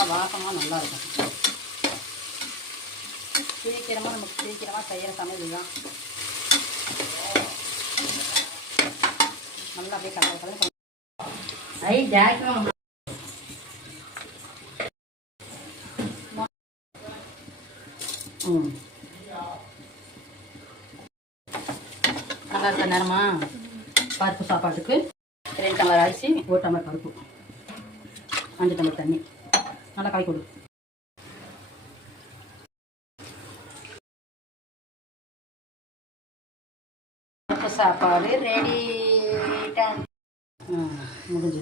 நல்லா வாசமாக நல்லாயிருக்கும். நமக்கு சீக்கிரமாக செய்கிற சமையல் தான். நல்லா அப்படியே கலந்து ஜாக்கும் நல்லா இருக்க நேரமா பருப்பு சாப்பாட்டுக்கு 2 டம்ளர் அரிசி 1 டம்ளர் பருப்பு 5 டம்ளர் தண்ணி நல்லா காய் கொடு. பருப்பு சாப்பாடு ரெடி. முடிஞ்சு.